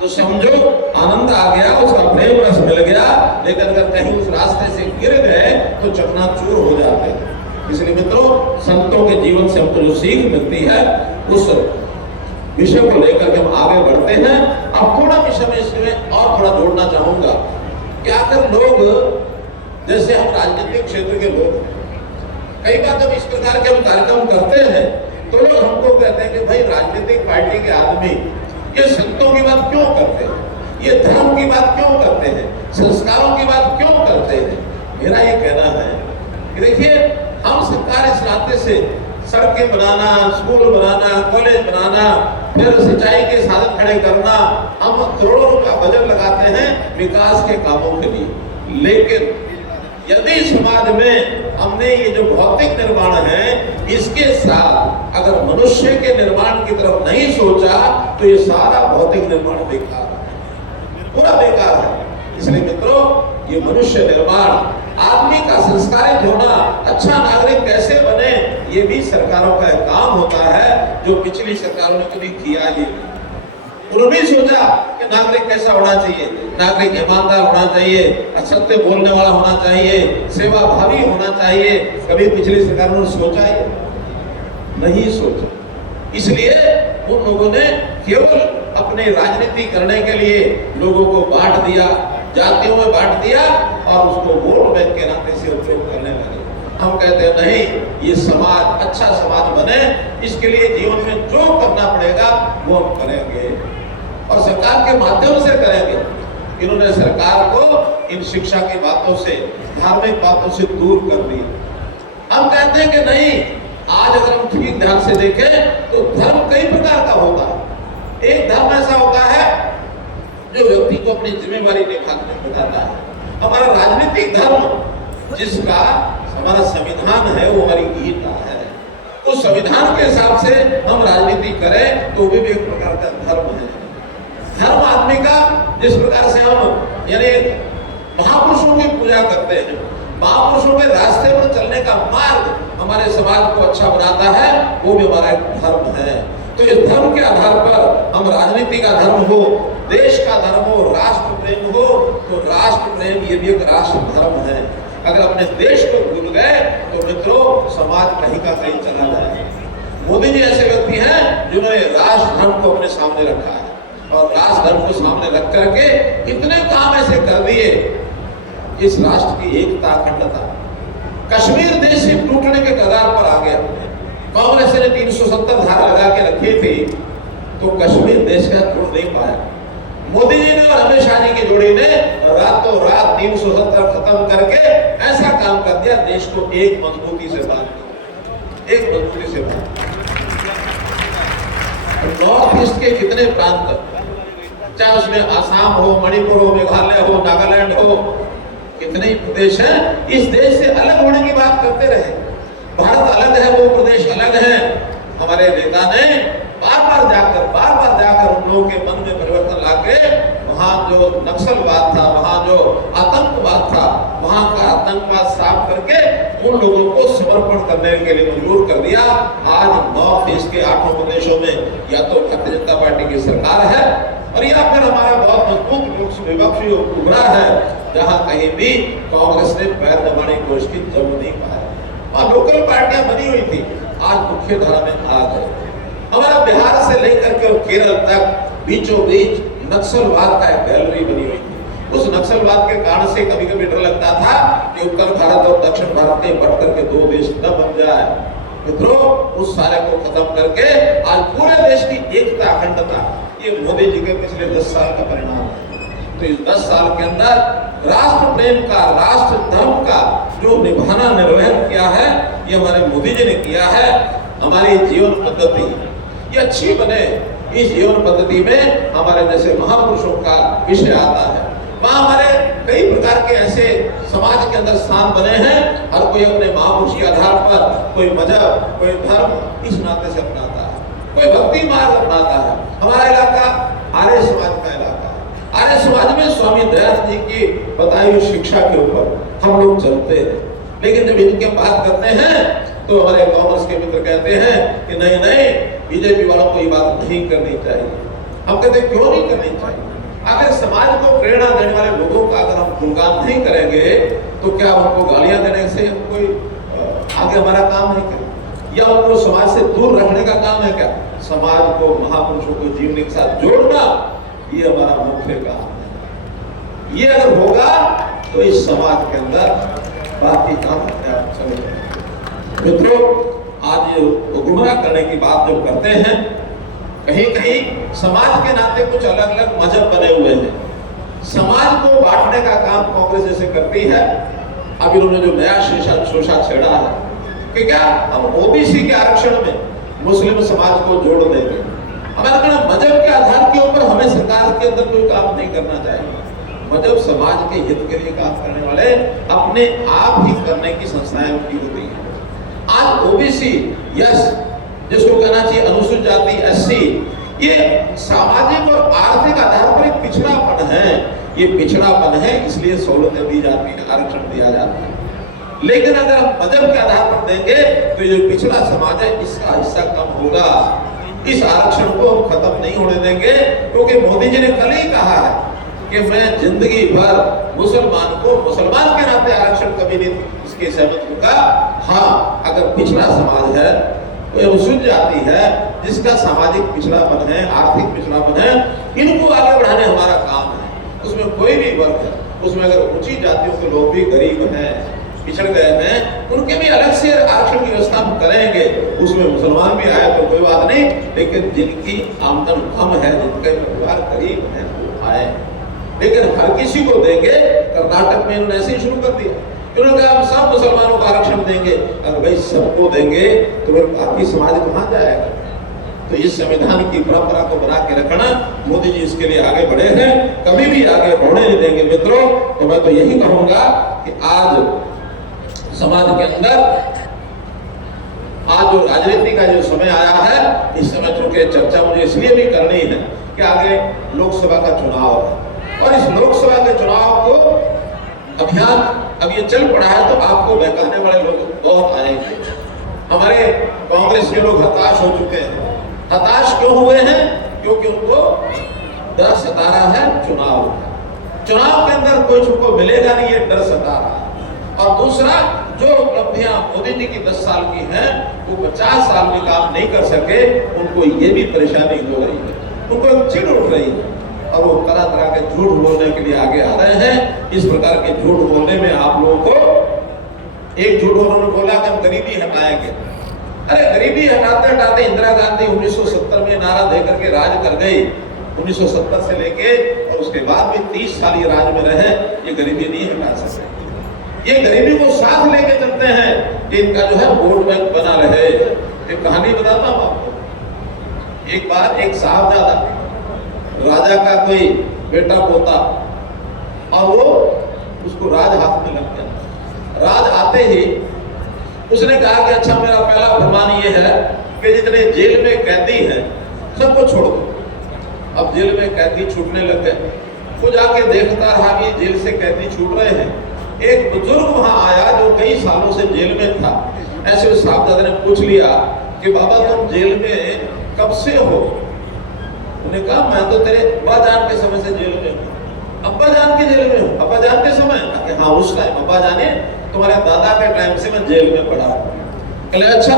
तो समझो आनंद आ गया, उसका प्रेम रस मिल गया। लेकिन अगर कहीं उस रास्ते से गिर गए तो चकनाचूर हो जाते हैं। इसलिए मित्रों, संतों के जीवन से हमको जो सीख मिलती है, उस विषय को लेकर के हम आगे बढ़ते हैं। अब थोड़ा विषय में इसमें और थोड़ा जोड़ना चाहूंगा कि आखिर लोग, जैसे हम राजनीतिक क्षेत्र के लोग, कई बार जब इस प्रकार के हम कार्यक्रम करते हैं तो लोग हमको कहते हैं कि भाई राजनीतिक पार्टी के आदमी ये संतों की बात क्यों करते हैं, ये धर्म की बात क्यों करते हैं, संस्कारों की बात क्यों करते हैं। मेरा ये कहना है कि देखिए, हम सरकार इस नाते से सड़कें बनाना, स्कूल बनाना, कॉलेज बनाना, फिर सिंचाई के साधन खड़े करना, हम करोड़ों रुपया बजट लगाते हैं विकास के कामों के लिए। लेकिन यदि समाज में हमने ये जो भौतिक निर्माण है, इसके साथ अगर मनुष्य के निर्माण की तरफ नहीं सोचा तो ये सारा भौतिक निर्माण बेकार है, पूरा बेकार है। इसलिए मित्रों, ये मनुष्य निर्माण, आदमी का संस्कारित होना, अच्छा नागरिक कैसे बने, ये भी सरकारों का काम होता है, जो पिछली सरकारों ने कभी किया ही नहीं। उन्होंने सोचा कि नागरिक कैसा होना चाहिए, नागरिक ईमानदार होना चाहिए, असत्य बोलने वाला होना चाहिए, सेवा भावी होना चाहिए। कभी पिछली सरकारों ने सोचा ही नहीं सोचा। इसलिए उन लोगों ने केवल अपनी राजनीति करने के लिए लोगों को बांट दिया, जातियों में बांट दिया और उसको वोट बैंक के नाते से उपयोग करने लगे। हम कहते हैं नहीं, ये समाज अच्छा समाज बने, इसके लिए जीवन में जो करना पड़ेगा वो हम करेंगे और सरकार के माध्यम से करेंगे। इन्होंने सरकार को इन शिक्षा की बातों से, धार्मिक बातों से दूर कर दिया। हम कहते हैं कि नहीं, आज अगर हम ठीक ध्यान से देखें तो धर्म कई प्रकार का होता है। एक धर्म ऐसा होता है जो व्यक्ति को अपनी जिम्मेवारी निभाता है। हमारा राजनीतिक धर्म, जिसका हमारा संविधान है, वो हमारी गीता है। उस संविधान के हिसाब से हम राजनीति करें तो वो भी एक प्रकार का धर्म है। धर्म आदमी का, जिस प्रकार से हम यानी महापुरुषों की पूजा करते हैं, महापुरुषों के रास्ते पर चलने का मार्ग हमारे समाज को अच्छा बनाता है, वो भी हमारा एक धर्म है। तो इस धर्म के आधार पर हम राजनीति का धर्म हो, देश का धर्म हो, राष्ट्र प्रेम हो, तो राष्ट्र प्रेम ये भी एक राष्ट्र धर्म है। अगर अपने देश को भूल गए तो मित्रों, समाज कहीं का कहीं चला जाए। मोदी जी ऐसे व्यक्ति हैं जिन्होंने राष्ट्र धर्म को अपने सामने रखा है, और राष्ट्र धर्म को सामने रख करके इतने काम ऐसे कर दिए, इस राष्ट्र की एकता, अखंडता। कश्मीर देश से टूटने के कगार पर आ गया। कांग्रेस ने 370 धारा लगा के रखी थी, तो कश्मीर देश का टूट नहीं पाया। मोदी जी ने और अमित शाह जी की जोड़ी ने रातों रात 370 खत्म करके ऐसा काम कर दिया, देश को एक मजबूती से बांध दिया, एक मजबूती से बांध। नॉर्थ ईस्ट के कितने प्रांत, चाहे उसमें आसाम हो, मणिपुर हो, मेघालय हो, नागालैंड हो, कितने प्रदेश हैं, इस देश से अलग होने की बात करते रहे। भारत अलग है, वो प्रदेश अलग है। हमारे नेता ने बार बार जाकर उन लोगों के मन में परिवर्तन लाके वहां जो नक्सलवाद था, वहां जो आतंकवाद था, वहां का आतंकवाद साफ करके उन लोगों को समर्पण करने के लिए मजबूर कर दिया। आज नॉर्थ ईस्ट के 8 प्रदेशों में या तो भारतीय जनता पार्टी की सरकार है, और या फिर हमारा बहुत मजबूत विपक्षी उभरा है, जहां कहीं भी कांग्रेस ने पैर दबाने की कोशिश की, जब नहीं पाया। और लोकल पार्टियां बनी हुई थी, आज मुख्य धारा में आ गए। हमारा बिहार से लेकर के केरल तक बीचों बीच नक्सलवाद का एक गैलरी बनी हुई थी। उस नक्सलवाद के कारण से कभी कभी डर लगता था कि उत्तर भारत और दक्षिण भारत के बट करके 2 देश न बन जाए। मित्रों, उस सारे को खत्म करके आज पूरे देश की एकता, अखंडता, ये मोदी जी के पिछले 10 साल का परिणाम है। तो इस 10 साल के अंदर राष्ट्र प्रेम का, राष्ट्र धर्म का जो निभाना, निर्वहन किया है, ये हमारे मोदी जी ने किया है। हमारी जीवन पद्धति ये अच्छी बने, इस जीवन पद्धति में हमारे जैसे महापुरुषों का विषय आता है। वहाँ हमारे कई प्रकार के ऐसे समाज के अंदर स्थान बने हैं। हर कोई अपने महापुरुष के आधार पर कोई मजहब, कोई धर्म इस नाते से अपनाता है, कोई भक्ति मार्ग अपनाता है। हमारा इलाका आर्य समाज का इलाका है। आर्य समाज में स्वामी दयानंद जी की बताई हुई शिक्षा के ऊपर हम लोग चलते हैं। लेकिन जब इनके बात करते हैं तो हमारे कांग्रेस के मित्र कहते हैं कि नहीं नहीं, बीजेपी वालों को ये बात नहीं करनी चाहिए। हम कहते हैं क्यों नहीं करनी चाहिए? अगर समाज को प्रेरणा देने वाले लोगों का अगर हम गुणगान नहीं करेंगे तो क्या उनको गालियां देने से हम कोई आगे हमारा काम नहीं करें, या उनको समाज से दूर रखने का काम है क्या? समाज को, महापुरुषों को जीवन के साथ जोड़ना, ये हमारा मुख्य काम है। ये अगर होगा तो इस समाज के अंदर बाकी काम चलेगा। मित्रों, आज गुमराह करने की बात जो करते हैं, कहीं कहीं समाज के नाते कुछ अलग अलग मजहब बने हुए हैं। समाज को बांटने का काम कांग्रेस जैसे करती है। अब इन्होंने जो नया शोषा छेड़ा है कि क्या हम ओबीसी के आरक्षण में मुस्लिम समाज को जोड़ देंगे। हमारा कहना, मजहब के आधार के ऊपर हमें सरकार के अंदर कोई काम नहीं करना चाहिए। मजहब समाज के हित के लिए काम करने वाले अपने आप ही करने की संस्थाएं उनकी होती है। आज ओबीसी, यस, जिसको कहना चाहिए अनुसूचित जाति, एससी, ये सामाजिक और आर्थिक आधार पर एक पिछड़ापन है। ये पिछड़ापन है, इसलिए सहूलतें दी जाती है, आरक्षण दिया जाता है। लेकिन अगर हम मजहब के आधार पर देंगे तो ये जो पिछड़ा समाज है, इसका हिस्सा कम होगा। इस आरक्षण को हम खत्म नहीं होने देंगे, क्योंकि मोदी जी ने कल ही कहा है कि मैं जिंदगी भर मुसलमान को मुसलमान के नाते आरक्षण कभी नहीं इसके सहमत होगा। हाँ, अगर पिछड़ा समाज है, कोई अनुसूचित जाति है, जिसका सामाजिक पिछड़ापन है, आर्थिक पिछड़ापन है, इनको आगे बढ़ाने हमारा काम है। उसमें कोई भी वर्ग है, उसमें अगर ऊंची जातियों के लोग भी गरीब हैं, पिछड़ गए हैं, उनके भी अलग से आरक्षण की व्यवस्था हम करेंगे। उसमें मुसलमान भी आए तो कोई बात नहीं, लेकिन जिनकी आमदन कम है, जिनके परिवार गरीब है, वो आए। लेकिन हर किसी को देंगे। कर्नाटक में इन्होंने ऐसे ही शुरू कर दिया, इन्होंने कहा हम सब मुसलमानों को आरक्षण देंगे। अगर भाई सबको देंगे तो फिर बाकी समाज कहाँ जाएगा? तो इस संविधान की परंपरा को बना के रखना, मोदी जी इसके लिए आगे बढ़े हैं, कभी भी आगे बढ़ने नहीं देंगे मित्रों। तो मैं तो यही कहूंगा कि आज समाज के अंदर आज जो राजनीति का जो समय आया है, इस समय चूंकि चर्चा मुझे इसलिए भी करनी है कि आगे लोकसभा का चुनाव है और इस लोकसभा के चुनाव को अभियान अब ये चल पड़ा है, तो आपको बहकाने वाले लोग बहुत आएंगे। हमारे कांग्रेस के लोग हताश हो चुके हैं। हताश क्यों हुए हैं? क्योंकि उनको डर सता रहा है चुनाव के अंदर कोई उनको मिलेगा नहीं, ये डर सता रहा है। और दूसरा, जो उपलब्धियां मोदी जी की 10 साल की हैं, वो 50 साल में काम नहीं कर सके, उनको ये भी परेशानी हो रही है, उनको एक चिढ़ उठ रही है और वो तरह तरह के झूठ बोलने के लिए आगे आ रहे हैं। इस प्रकार के झूठ बोलने में आप लोगों को, एक झूठ उन्होंने बोला कि हम गरीबी हटाएंगे। अरे गरीबी हटाते हटाते इंदिरा गांधी 1970 में नारा देकर के राज कर गई, 1970 से लेके और उसके बाद भी 30 साल ये राज में रहे, ये गरीबी नहीं हटा सकते। ये गरीबी को साथ लेके चलते हैं कि इनका जो है वोट बैंक बना रहे। एक कहानी बताता हूँ आपको। एक बार एक साहबजादा, राजा का कोई बेटा पोता, और वो उसको राज हाथ में लग गया। राज आते ही उसने कहा कि अच्छा, मेरा पहला फरमान ये है कि जितने जेल में कैदी हैं सबको छोड़ दो। अब जेल में कैदी छूटने लग गए। वो जाके देखता रहा कि जेल से कैदी छूट रहे हैं। एक बुजुर्ग वहां आया जो कई सालों से जेल में था। ऐसे उस साहबजादे ने पूछ लिया कि बाबा तुम जेल में कब से हो? उन्होंने कहा मैं तो तेरे अब्बा जान के समय से जेल में हूँ। अब्बा जान के जेल में हूँ? अब्बा जान के समय? हाँ, उस टाइम अब्बा जाने तुम्हारे दादा के टाइम से मैं जेल में पड़ा। कहले अच्छा।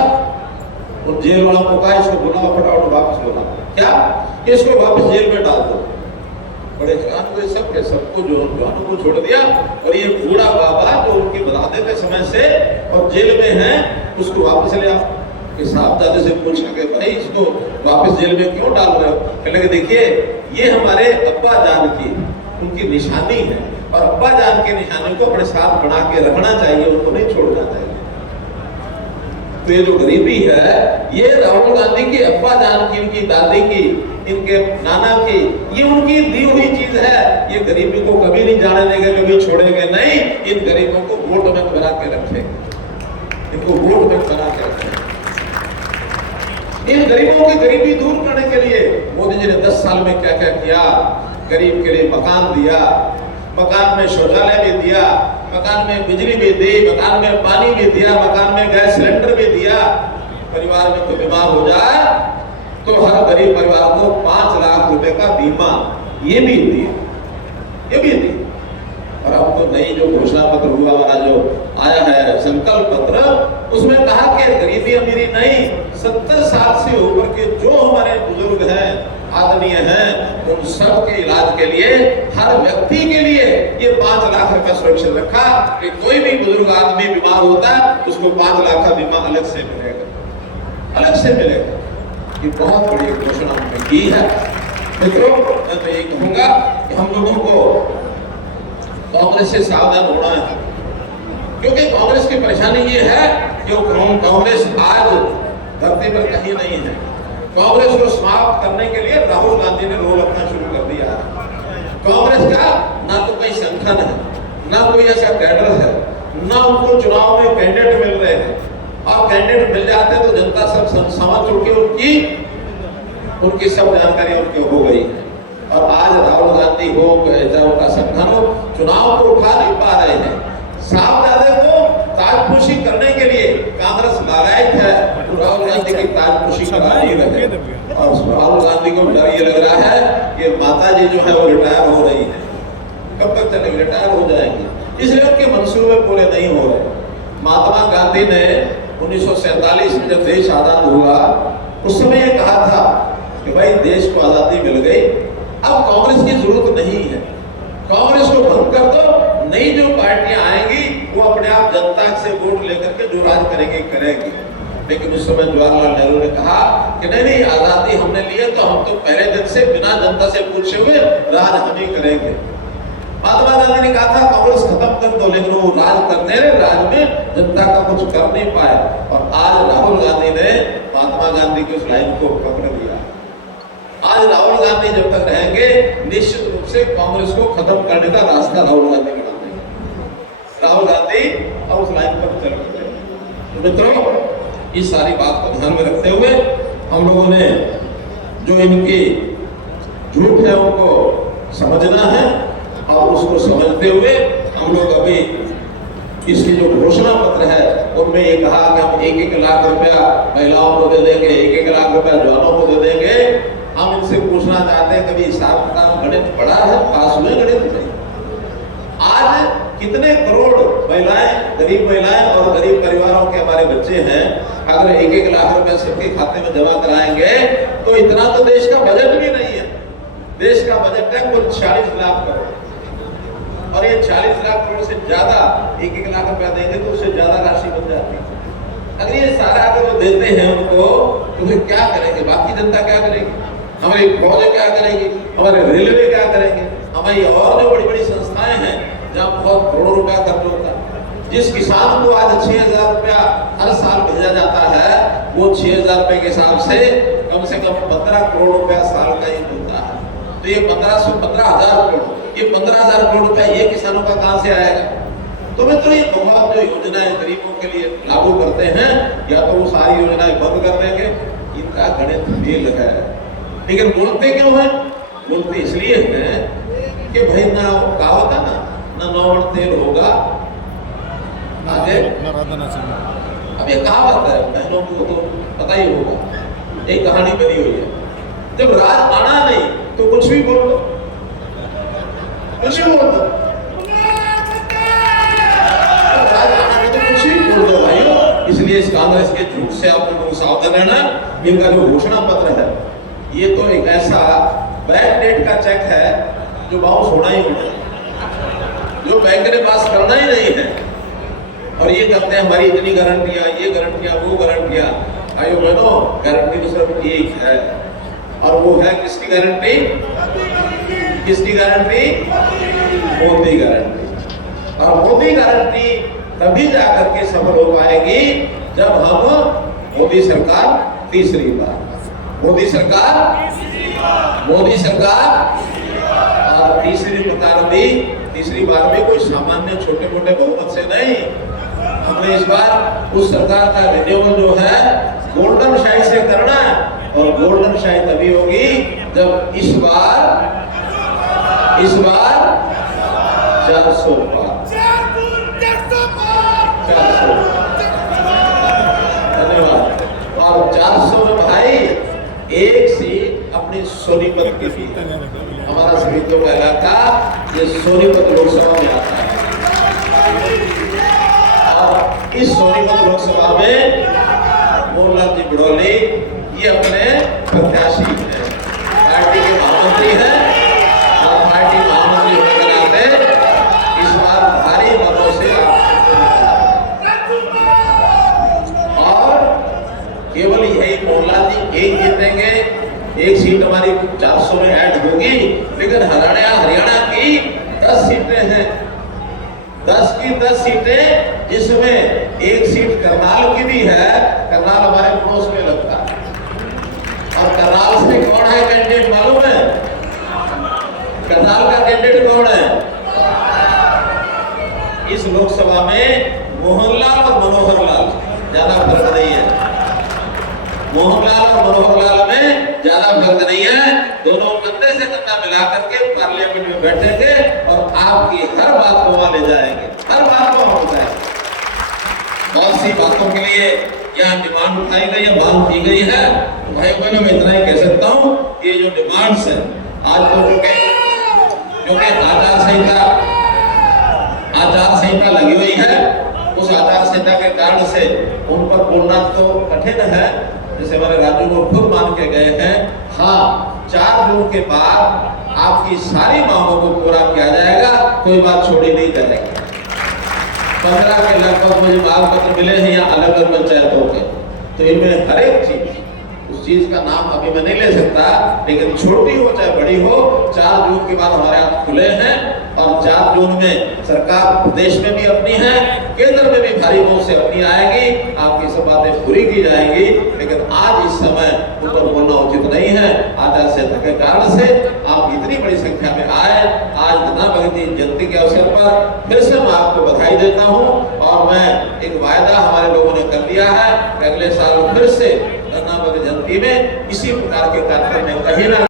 उन जेल वालों को कहा इसको बुलाओ, फटाफट वापस बुलाओ। क्या? इसको वापस जेल में डाल दो। बड़े हैरान हुए सब के सबको, जवानों को छोड़ दिया और ये बूढ़ा बाबा जो उनके दादे के समय से और जेल में है, उसको वापस ले आओ। साहबजादे से पूछा कि भाई इसको वापस जेल में क्यों डाल रहे हो? कहने लगे देखिए ये हमारे अब्बा जान की उनकी निशानी है और अब्बा जान की निशानी को अपने साथ बना के रखना चाहिए, उनको नहीं छोड़ना चाहिए। तो ये जो गरीबी है, ये राहुल गांधी की अब्बा जान की, इनकी दादी की, इनके नाना की, ये उनकी दी हुई चीज है। ये गरीबी को कभी नहीं जाने देंगे, कभी छोड़ेंगे नहीं। इन गरीबों को वोट बैंक बना के रखेंगे, इनको वोट बैंक बना के रखेंगे। इन गरीबों की गरीबी दूर करने के लिए मोदी जी ने 10 साल में क्या क्या किया। गरीब के लिए मकान दिया, मकान में शौचालय भी दिया, मकान में बिजली भी दी, मकान में पानी भी दिया, मकान में गैस सिलेंडर भी दिया। परिवार में कोई बीमार हो जाए तो हर गरीब परिवार को 5 लाख रुपए का बीमा ये भी दिया, ये भी दिया। और अब तो नई जो घोषणा पत्र हुआ हमारा जो आया है संकल्प पत्र, उसमें कहा कि गरीबी अमीरी नहीं, 70 साल से ऊपर के जो हमारे बुजुर्ग हैं, आदरणीय हैं, उन सब के इलाज के लिए हर व्यक्ति के लिए ये 5 लाख रुपए सुरक्षित रखा कि कोई भी बुजुर्ग आदमी बीमार होता है उसको 5 लाख का बीमा अलग से मिलेगा, अलग से मिलेगा। ये बहुत बड़ी घोषणा हमने की है। मित्रों, मैं तो यही कहूंगा कि हम लोगों को कांग्रेस से सावधान होना है, क्योंकि कांग्रेस की परेशानी ये है कि कांग्रेस आज धरती पर कहीं नहीं है। कांग्रेस को समाप्त करने के लिए राहुल गांधी ने रोल अपना शुरू कर दिया है। कांग्रेस का ना तो कोई संगठन है, ना कोई ऐसा कैडर है, ना उनको चुनाव में कैंडिडेट मिल रहे हैं। और कैंडिडेट मिल जाते तो जनता सब समझ चुकी, उनकी सब जानकारी उनकी हो गई। और आज राहुल गांधी हो चाहे उनका संगठन हो, चुनाव को उठा नहीं पा रहे हैं। साहबजादे को ताजपोशी करने के लिए कांग्रेस लालायित है, तो राहुल गांधी की ताजपोशी करा नहीं रहे। और राहुल गांधी को डर ये लग रहा है कि माता जी जो है वो रिटायर हो रही है, कब तक चलेंगे? रिटायर हो जाएंगे, इसलिए उनके मंसूबे पूरे नहीं हो रहे। महात्मा गांधी ने 1947 में जब देश आजाद हुआ, उस समय ये कहा था कि भाई देश को आजादी मिल गई, अब कांग्रेस की जरूरत नहीं है, कांग्रेस को भंग कर दो, नई जो पार्टियां आएंगी वो अपने आप जनता से वोट लेकर के जो राज करेंगी। लेकिन उस समय जवाहरलाल नेहरू ने कहा कि नहीं, आजादी हमने ली है तो हम तो पहले दिन से बिना जनता से पूछे हुए राज हम ही करेंगे। महात्मा गांधी ने कहा था कांग्रेस खत्म कर दो, लेकिन वो राज करते रहे, राज में जनता का कुछ कर नहीं पाए। और आज राहुल गांधी ने महात्मा गांधी की उस लाइन को पकड़ लिया। आज राहुल गांधी जब तक रहेंगे, निश्चित रूप से कांग्रेस को खत्म करने का रास्ता राहुल गांधी बना देंगे। राहुल गांधी और उस लाइन पर चल रहे। तो मित्रों, इस सारी बात को ध्यान में रखते हुए हम लोगों ने जो इनकी झूठ है उनको समझना है, और उसको समझते हुए हम लोग अभी इसकी जो घोषणा पत्र है उनमें ये कहा कि हम 1-1 लाख रुपया महिलाओं को दे देंगे, 1-1 लाख रुपया जवानों को दे देंगे। हम इनसे पूछना चाहते हैं, कभी हिसाब किताब गणित पढ़ा है? पास हुए गणित में? आज कितने करोड़ महिलाएं, गरीब महिलाएं और गरीब परिवारों के हमारे बच्चे हैं, अगर 1-1 लाख रुपए सबके खाते में जमा कराएंगे तो इतना तो देश का बजट भी नहीं है। देश का बजट है कुल 40 लाख करोड़, और ये 40 लाख करोड़ से ज्यादा 1-1 लाख रुपया देंगे तो उससे ज्यादा राशि बन जाती है। अगर ये सारा अगर जो देते हैं उनको, तो फिर क्या करेंगे? बाकी जनता क्या करेगी? हमारी फौज क्या करेगी? हमारे रेलवे क्या करेंगे? हमारी और जो बड़ी बड़ी संस्थाएं हैं जहाँ बहुत करोड़ों रुपया खर्च होता है। जिस किसान को आज 6,000 रुपया हर साल भेजा जाता है, वो 6,000 रुपए के हिसाब से कम 15 करोड़ रुपया साल का ही मिलता है। तो ये 15,000 करोड़, ये 15,000 करोड़ रुपया ये किसानों का कहां से आएगा? तो मित्रों, ये बहुत जो योजनाएं गरीबों के लिए लागू करते हैं, या तो वो सारी योजनाएं बंद कर देंगे, इनका गणित फेल है। लेकिन बोलते क्यों हैं? बोलते इसलिए हैं कि भाई ना कहावत है ना 9 मण तेल होगा आगे। अब ये कहावत है, बहनों को तो पता ही होगा, एक कहानी बनी हुई है। जब राज आना नहीं तो कुछ भी बोल दो, कुछ भी बोल दो, राज आना नहीं तो कुछ भी बोल दो भाइयों। इसलिए इस कांग्रेस के झूठ से आप लोगों को सावधान रहना। इनका जो घोषणा पत्र है, ये तो एक ऐसा बैक डेट का चेक है जो बाउंस होना ही होना, जो बैंक ने पास करना ही नहीं है। और ये कहते हैं हमारी इतनी गारंटियां, ये गारंटियां, वो गारंटियां। आयो बहनों, गारंटी तो सिर्फ एक है, और वो है किसकी गारंटी? किसकी गारंटी? मोदी गारंटी। और मोदी गारंटी तभी जाकर के सफल हो पाएगी जब हम मोदी सरकार तीसरी बार, मोदी सरकार, मोदी सरकार, और तीसरी बार में कोई सामान्य छोटे मोटे बहुमत से नहीं। हमने इस बार उस सरकार का रिन्यूअल जो है गोल्डन शाही से करना है, और गोल्डन शाही तभी होगी जब इस बार 400 पार, 400, धन्यवाद। और 400 में भाई एक सीट अपनी सोनीपत की भी, हमारा समितियों का इलाका ये सोनीपत लोकसभा में आता है, और इस सोनीपत लोकसभा में मोहनलाल जी बड़ौली ये अपने प्रत्याशी हैं, पार्टी के महामंत्री हैं, और पार्टी महामंत्री होने के नाते इस बार भारी मतों से और केवल यही मोहनलाल जी एक जीतेंगे, एक सीट हमारी 400 में ऐड होगी। लेकिन हरियाणा की 10 सीटें हैं, 10 की 10 सीटें, जिसमें एक सीट करनाल की भी है। करनाल हमारे पड़ोस में लगता है, और करनाल से कौन है कैंडिडेट मालूम है? करनाल का कैंडिडेट कौन है? इस लोकसभा में मोहनलाल और मनोहर लाल, ज्यादा फर्क नहीं है। मोहनलाल और मनोहर लाल में ज्यादा फर्क नहीं है। दोनों कंधे से कंधा मिला करके पार्लियामेंट में बैठेंगे और आपकी हर बात को वहां ले जाएंगे, हर बात को वहां उठाएंगे। बहुत सी बातों के लिए यहाँ डिमांड उठाई गई है, मांग की गई है। तो भाई बहनों, मैं इतना ही कह सकता हूँ, ये जो डिमांड्स है आज तो क्योंकि आचार संहिता लगी हुई है, उस आचार संहिता के कारण से उन पर बोलना तो कठिन है। जैसे हमारे राजू को खुद मान के गए हैं, हाँ 4 जून के बाद आपकी सारी मांगों को पूरा किया जाएगा, कोई बात छोड़ी नहीं जाएगी। 15 के लगभग मुझे मांग पत्र मिले हैं यहाँ अलग अलग पंचायतों के, तो इनमें हर एक चीज उस चीज का नाम अभी मैं नहीं ले सकता, लेकिन छोटी हो चाहे बड़ी हो, 4 जून के बाद हमारे हाथ खुले हैं और 4 जून में सरकार प्रदेश में भी अपनी है, केंद्र में भी भारी मौत से अपनी आएगी, आपकी सब बातें पूरी की जाएंगी। लेकिन आज इस समय ऊपर बोलना उचित नहीं है, आचार संहिता के कारण से आप इतनी बड़ी संख्या में आए। आज गन्ना भगत जी जयंती के अवसर पर फिर से मैं आपको बधाई देता हूँ और मैं एक वायदा हमारे लोगों ने कर लिया है, अगले साल फिर से गन्ना भगत जयंती में इसी प्रकार के कार्यक्रम में कहीं ना